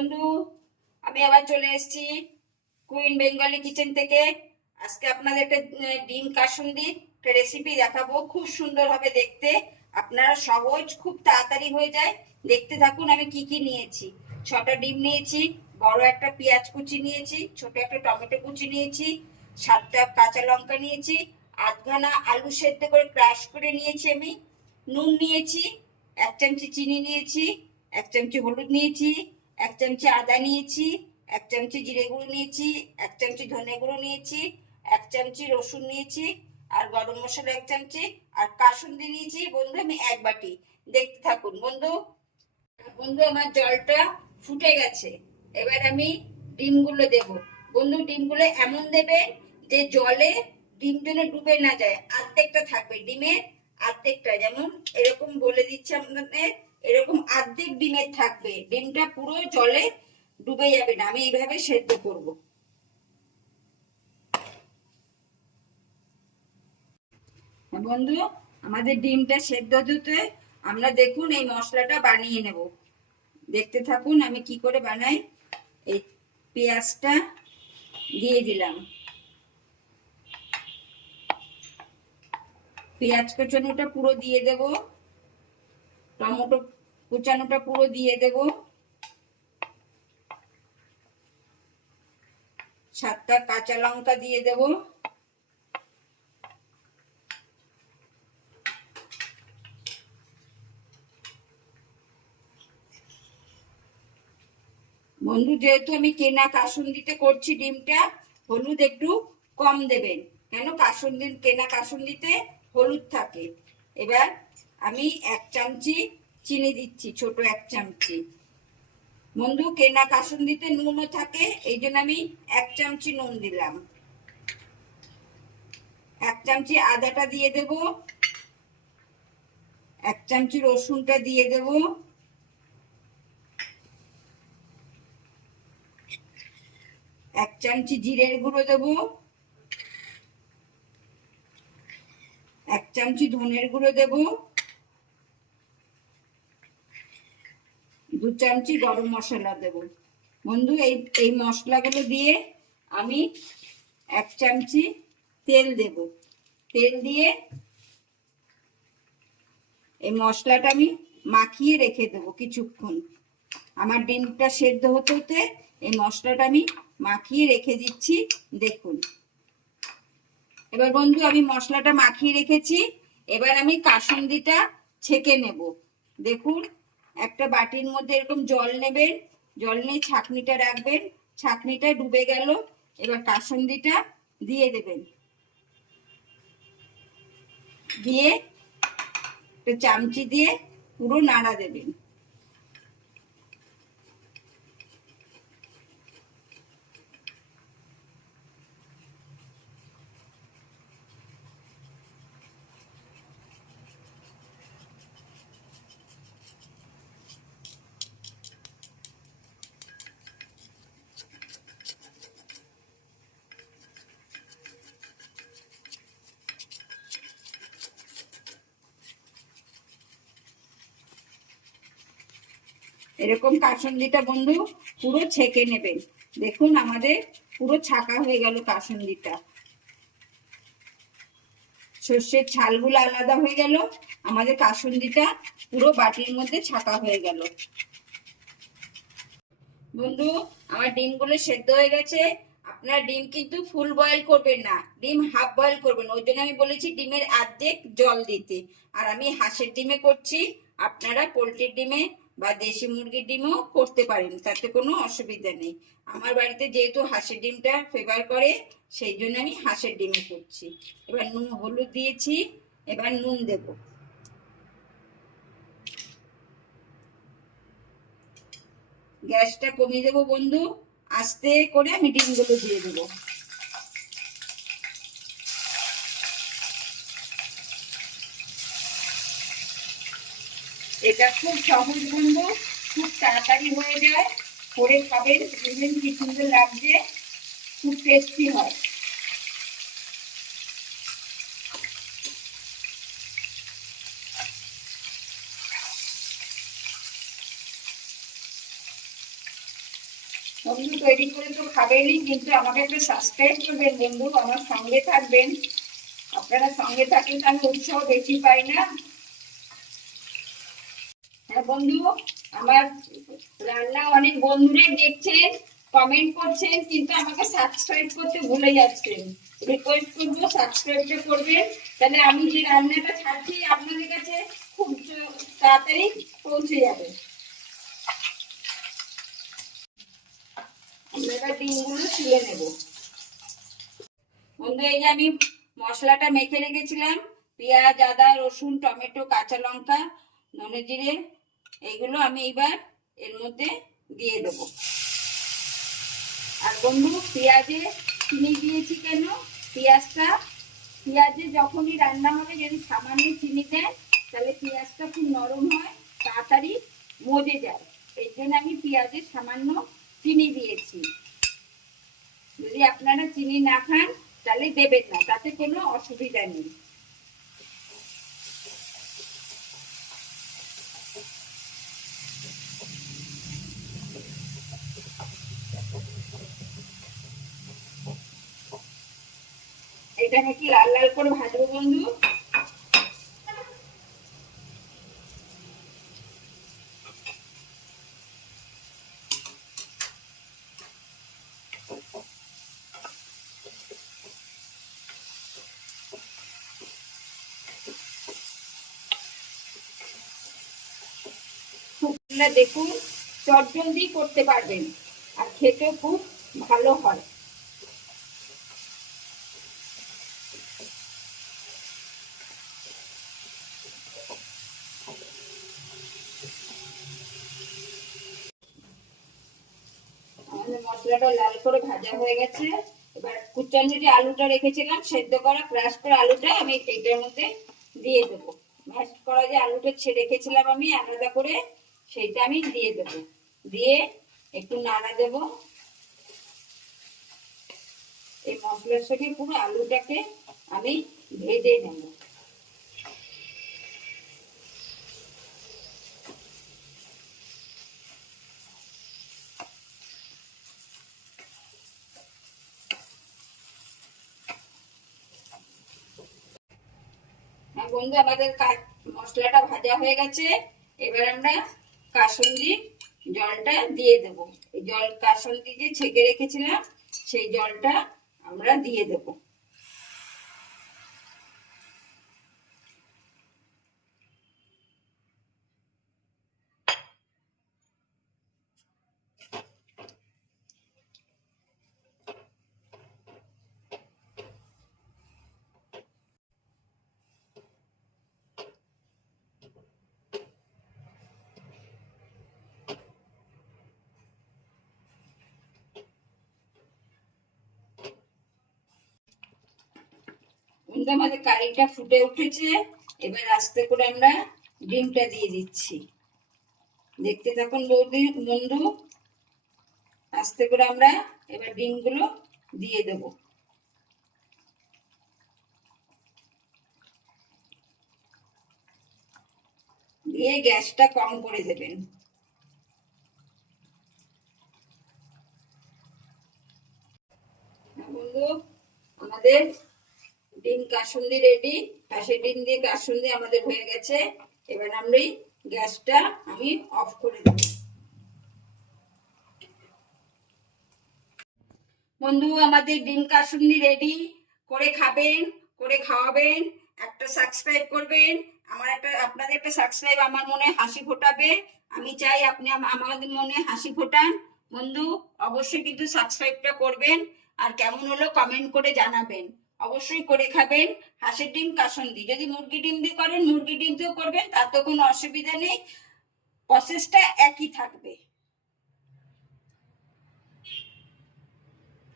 বন্ধু, আমি আবার চলে এসেছি কুইন বেঙ্গলি কিচেন থেকে। আজকে আপনাদের একটা ডিম কাসুন্দি একটা রেসিপি দেখাবো। খুব সুন্দর হবে দেখতে। আপনারা সহজ, খুব তাড়াতাড়ি হয়ে যায়। দেখতে থাকুন আমি কি কি নিয়েছি। ছটা ডিম নিয়েছি, বড় একটা পেঁয়াজ কুচি নিয়েছি, ছোট একটা টমেটো কুচি নিয়েছি, সাতটা কাঁচা লঙ্কা নিয়েছি, আধখানা আলু সেদ্ধ করে ক্রাশ করে নিয়েছি আমি। নুন নিয়েছি, এক চামচি চিনি নিয়েছি, এক চামচি হলুদ নিয়েছি এক চামচি আদা নিয়েছি, এক চামচি জিরে গুঁড়ো নিয়েছি, এক চামচি ধনে গুঁড়ো নিয়েছি, এক চামচি রসুন নিয়েছি আর গরম মশলা এক চামচি আর কাসুন্দি নিয়েছি। বন্ধু, আমি এক বাটি। দেখতে থাকুন, বন্ধু। বন্ধু, আমার জলটা ফুটে গেছে। এবার আমি ডিমগুলো দেব। বন্ধু, ডিমগুলো এমন দেবে যে জলে ডিম যেন ডুবে না যায়। আর্ধেকটা থাকবে ডিমের আর্ধেকটা। যেমন এরকম বলে দিচ্ছে আপনাদের এরকম আর্ধেক ডিমের থাকবে। ডিমটা পুরো জলে ডুবে যাবে না। আমি এইভাবে সেদ্ধ করব। বন্ধু, আমাদের ডিমটা সেদ্ধ হতে, আমরা দেখুন এই মশলাটা বানিয়ে নেব। দেখতে থাকুন, আমি কি করে বানাই। এই পেঁয়াজটা দিয়ে দিলাম। পেঁয়াজ কুচানোটা পুরো দিয়ে দেব। টমেটো কুচানোটা পুরো দিয়ে দেব। সাতটা কাঁচা লঙ্কা দিয়ে দেব। বন্ধু, যেহেতু আমি কেনা কাসুন্দিতে করছি ডিমটা, হলুদ একটু কম দেবেন। কেন? কাসুন্দি কেনা কাসুন্দিতে হলুদ থাকে। এবার আমি এক চামচি চিনি দিচ্ছি, ছোট এক চামচি। বন্ধু, কেনা কাসুন্দিতে নুনও থাকে এই জন্য আমি এক চামচি নুন দিলাম। এক চামচি আদাটা দিয়ে দেব। এক চামচি রসুনটা দিয়ে দেবো। এক চামচি জিরের গুঁড়ো দেব। এক চামচি ধনের গুঁড়ো দেব। দু চামচি গরম মশলা দেব। বন্ধু, এই এই মশলাগুলো দিয়ে আমি এক চামচি তেল দেব। তেল দিয়ে এই মশলাটা আমি মাখিয়ে রেখে দেবো কিছুক্ষণ। আমার ডিমটা সেদ্ধ হতে হতে এই মশলাটা আমি মাখিয়ে রেখে দিচ্ছি, দেখুন। এবার বন্ধু, আমি মশলাটা মাখিয়ে রেখেছি। এবার আমি কাসুন্দিটা ছেঁকে নেব। দেখুন একটা বাটির মধ্যে এরকম জল নেবেন, জল নিয়ে ছাকনিটা রাখবেন, ছাকনিটা ডুবে গেল, এবার কাসন্দিটা দিয়ে দেবেন। দিয়ে চামচি দিয়ে পুরো নাড়া দেবেন। এরকম কাসন্দিটা বন্ধু পুরো ছেঁকে নেবেন দেখুন আমাদের পুরো ছাকা হয়ে গেল কাসন্দিটা। সর্ষের ছালগুলো আলাদা হয়ে গেল, আমাদের কাসন্দিটা পুরো বাটির মধ্যে ছাকা হয়ে গেল। বন্ধু, আমার ডিমগুলো সেদ্ধ হয়ে গেছে। আপনারা ডিম কিন্তু ফুল বয়েল করবেন না, ডিম হাফ বয়েল করবেন। ওই জন্য আমি বলেছি ডিমের অর্ধেক জল দিতে। আর আমি হাঁসের ডিমে করছি, আপনারা পোলট্রির ডিমে বা দেশি মুরগির ডিমও করতে পারেন, তাতে কোনো অসুবিধা নেই। আমার বাড়িতে যেহেতু হাঁসের ডিমটা ফেভার করে, সেই জন্য আমি হাঁসের ডিমে করছি। এবার নুন, হলুদ দিয়েছি, এবার নুন দেব। গ্যাসটা কমিয়ে দেবো বন্ধু, আস্তে করে আমি ডিমগুলো দিয়ে দেবো। এটা খুব সহজ বন্ধু খুব তাড়াতাড়ি হয়ে যায়। করে খাবেন, দেখবেন কি সুন্দর লাগছে, খুব টেস্টি হয়। বন্ধু তৈরি করে তো খাবেনই, কিন্তু আমাকে একটু সাবস্ক্রাইব করবেন বন্ধু, আমার সঙ্গে থাকবেন। আপনারা সঙ্গে থাকলে তো আমি উৎসাহ বেশি পাই না। হ্যাঁ বন্ধু, আমার রান্না অনেক বন্ধুরাই দেখছেন কমেন্ট করছেন কিন্তু আমাকে সাবস্ক্রাইব করতে ভুলে যাচ্ছেন রিকোয়েস্ট করব সাবস্ক্রাইবটা করবেন তাহলে আমি যে রান্নাটা ছাড়ছি, আপনাদের কাছে খুব তাড়াতাড়ি পৌঁছে যাবে। আমরা ডিমগুলো বন্ধু, এই যে আমি মশলাটা মেখে রেখেছিলাম। পেঁয়াজ, আদা, রসুন, টমেটো, কাঁচা লঙ্কা ধনে জিরে এইগুলো আমি এবার এর মধ্যে দিয়ে দেব। আর বন্ধু, পেঁয়াজে চিনি দিয়েছি কেন? পেঁয়াজটা, পেঁয়াজে যখনই রান্না হবে, যদি সামান্য চিনি দেন, তাহলে পেঁয়াজটা খুব নরম হয়, তাড়াতাড়ি মজে যায়। এই জন্য আমি পেঁয়াজে সামান্য চিনি দিয়েছি। যদি আপনারা চিনি না খান, তাহলে দেবেন না, তাতে কোনো অসুবিধা নেই। এটা নাকি লাল লাল করে ভাজবো বন্ধু? দেখুন, চটজলদি করতে পারবেন, আর খেতে খুব ভালো হয় আমাদের মশলাটা লাল করে ভাজা হয়ে গেছে। এবার কুচানো যে আলুটা রেখেছিলাম, সেদ্ধ করা ক্রাশ করা আলুটা আমি সেইটার মধ্যে দিয়ে দেবো। ম্যাশ করা যে আলুটা ছেড়ে রেখেছিলাম আমি, আলাদা করে সেইটা আমি দিয়ে দেবো। দিয়ে একটু নাড়া দেব। এই মশলার সঙ্গে পুরো আলুটাকে আমি ভেজে নেব। বন্ধু, আমাদের মশলাটা ভাজা হয়ে গেছে। এবার আমরা কাসন্দি জলটা দিয়ে দেব। এই জল কাসন্দি যে ছেঁকে রেখেছিলাম, সেই জলটা আমরা দিয়ে দেব। বন্ধু আমাদের কারিটা ফুটে উঠেছে। এবার আস্তে করে আমরা ডিমটা দিয়ে দিচ্ছি। দেখতে থাকুন বৌদি বন্ধু আস্তে করে আমরা এবার ডিমগুলো দিয়ে দেব। দিয়ে গ্যাসটা কম করে দেবেন। বন্ধু, আমাদের ডিম কাসুন্দি রেডি হাঁসের ডিম দিয়ে কাসুন্দি আমাদের হয়ে গেছে। এবার আমি গ্যাসটা আমি অফ করে দেব। বন্ধু, আমাদের ডিম কাসুন্দি রেডি করে খাবেন, করে খাওয়াবেন, একটা সাবস্ক্রাইব করবেন। আমার একটা, আপনাদের একটা সাবস্ক্রাইব আমার মনে হাসি ফোটাবে। আমি চাই আপনি আমাদের মনে হাসি ফোটান। বন্ধু, অবশ্যই কিন্তু সাবস্ক্রাইবটা করবেন। আর কেমন হলো কমেন্ট করে জানাবেন। অবশ্যই করে খাবেন। হাঁসের ডিম কাসন্দি যদি মুরগি ডিম দিয়ে করেন, মুরগি ডিম দিয়েও করবেন, তার তো কোনো অসুবিধা নেই। প্রসেসটা একই থাকবে।